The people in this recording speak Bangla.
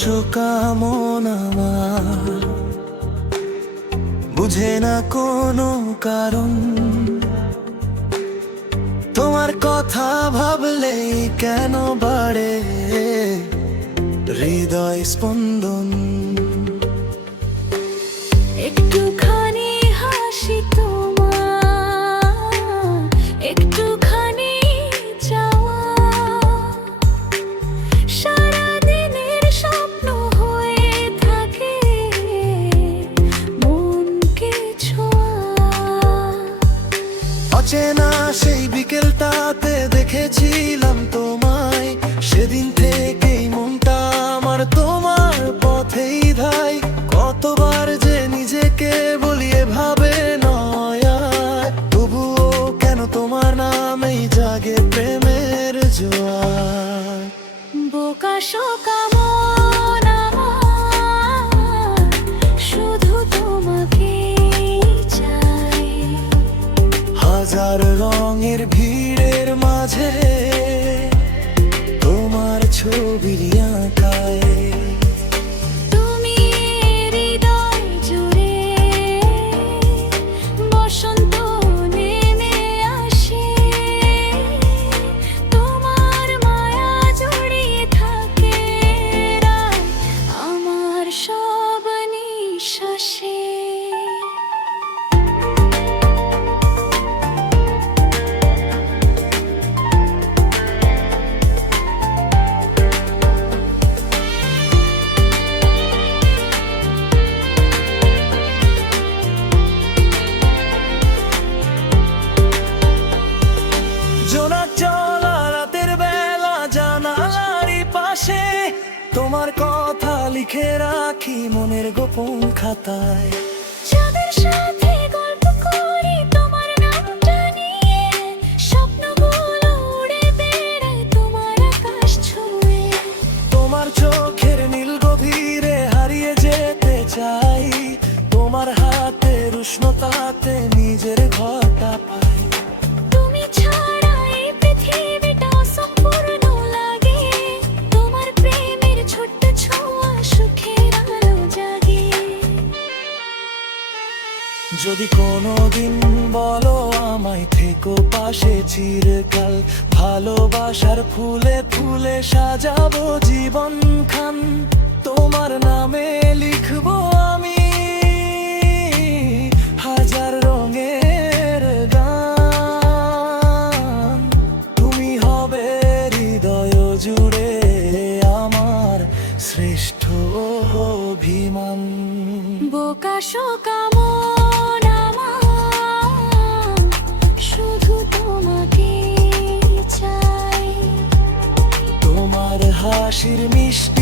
শোকা মন আমার বুঝে না কোনো কারণ, তোমার কথা ভাবলেই কেন বাড়ে হৃদয় স্পন্দন। একটুখানি হাসি তোমার, একটুখানি চাওয়া, সারাদিনের স্বপ্ন হয়ে থাকে মনকে ছোঁয়া। অচেনা সেই বিকেলটাতে দেখেছিলাম তোমায়, সেদিন থেকেই মনটা আমার তোমার পথেই ধাই। কতবার যে নিজেকে বলি এভাবে নয়, তবুও কেন তোমার নামেই জাগে প্রেমের জোয়ার। বোকা শোকা মন আমার শুধু তোমাকেই চাই। হাজার রঙের ভিড়ের মাঝে তোমার ছবি আঁকায়। তুমি হৃদয় জুড়ে বসন্ত নেমে আসে, তোমার মায়া জড়িয়ে থাকে রাত আমার সব নিঃশ্বাসে। জোনাক চলা রাতের বেলা জানালারই পাশে তোমার কথা লিখে রাখি মনের গোপন খাতায়। যাদের সাথে গল্প করি তোমার নামটা নিয়ে, স্বপ্নগুলো উড়ে বেড়ায় তোমার আকাশ ছুঁয়ে। তোমার চোখের নীল গভীরে হারিয়ে যেতে চাই, তোমার হাতের উষ্ণতাতে নিজের ঘরটা পাই। তুমি ছাড়া এই পৃথিবীটা অসম্পূর্ণ লাগে, তোমার প্রেমের ছোট্ট ছোঁয়া সুখের আলো জাগে। যদি কোনোদিন বলো আমায় থেকো পাশে চিরকাল, ভালোবাসার ফুলে ফুলে সাজাবো জীবনখান। তোমার নামে লিখবো আমি হাজার রঙের গান। তুমি হবে হৃদয় জুড়ে আমার শ্রেষ্ঠ অভিমান। বোকা শোকা মন আমার শুধু তোমাকেই চাই। তোমার হাসির মিষ্টি